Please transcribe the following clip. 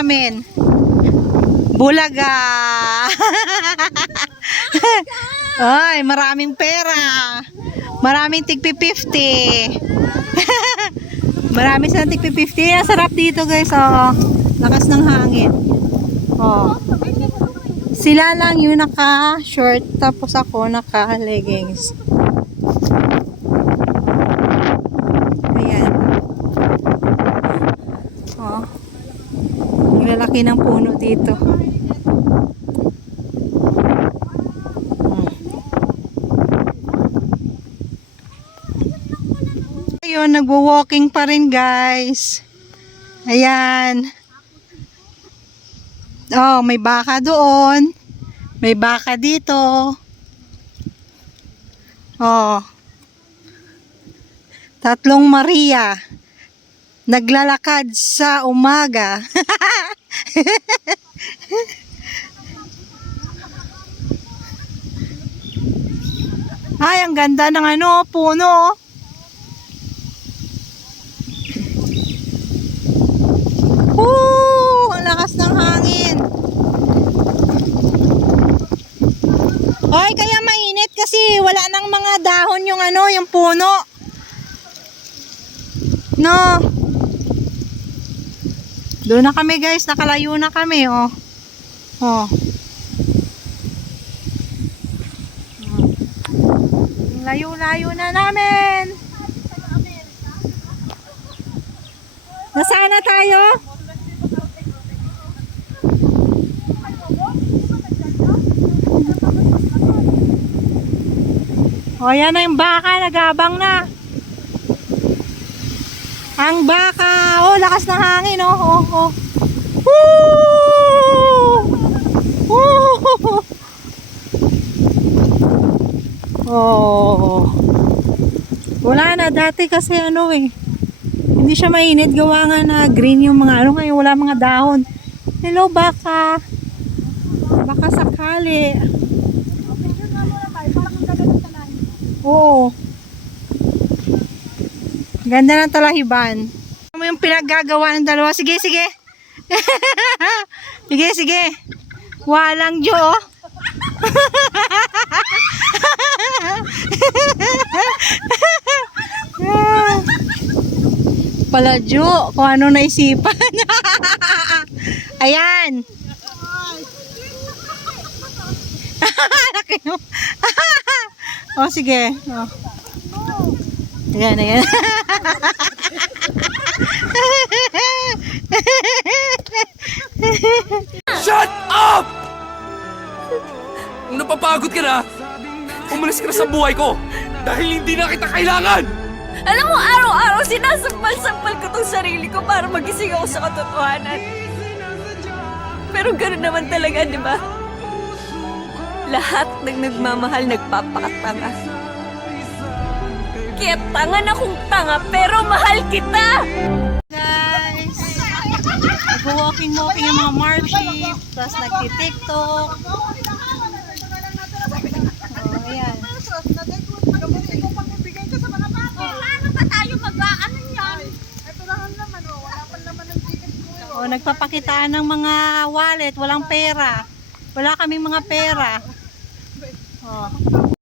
namin. Bulaga. Ay, maraming pera. Maraming tig-50. Marami silang tig-50. Ang sarap dito guys. Oh. Lakas ng hangin. Oh. Sila lang yung naka-short. Tapos ako naka-leggings. Ayan. Oh. Lalaki ng puno dito. Ayun, nagwo-walking pa rin guys. Ayan. Oh, may baka doon. May baka dito. Oh. Tatlong Maria. Naglalakad sa umaga. Ay, ang ganda ng ano, puno. Ang lakas ng hangin. Hoy, kaya mainit kasi wala nang mga dahon yung ano, yung puno. No. Doon na kami guys, nakalayo na kami, oh. Oh. Layo-layo na namin. Nasaan na tayo? O, yan na yung baka, nagabang na. Ang baka, oh, lakas ng hangin, oh, oh, oh. Woo! Oh. Wala na dati kasi ano eh. Hindi siya mainit, gawa nga na green yung mga ano, ngayon wala mga dahon. Hello baka. Baka sakali. Oo. Ganda ng talahiban. Ano yung pinaggagawa ng dalawa? Sige, sige. Sige, sige. Walang Jo. Pala Jo, kung ano naisipan. Ayan. Oh, sige. Oh. Ayan, ayan. Shut up! Kung napapagod ka na, umalis ka na sa buhay ko dahil hindi na kita kailangan! Alam mo, araw-araw sinasampal-sampal ko tong sarili ko para magising ako sa katotohanan. Pero gano'n naman talaga, di ba? Lahat ng nagmamahal nagpapakatanga. Kaya tanga na kung tanga, pero mahal kita! Guys, nag-walking-walking yung mga marship, tapos nagti-tiktok. Oh, ayan. Oh, nagpapakitaan ng mga wallet, walang pera. Wala kaming mga pera. Oh.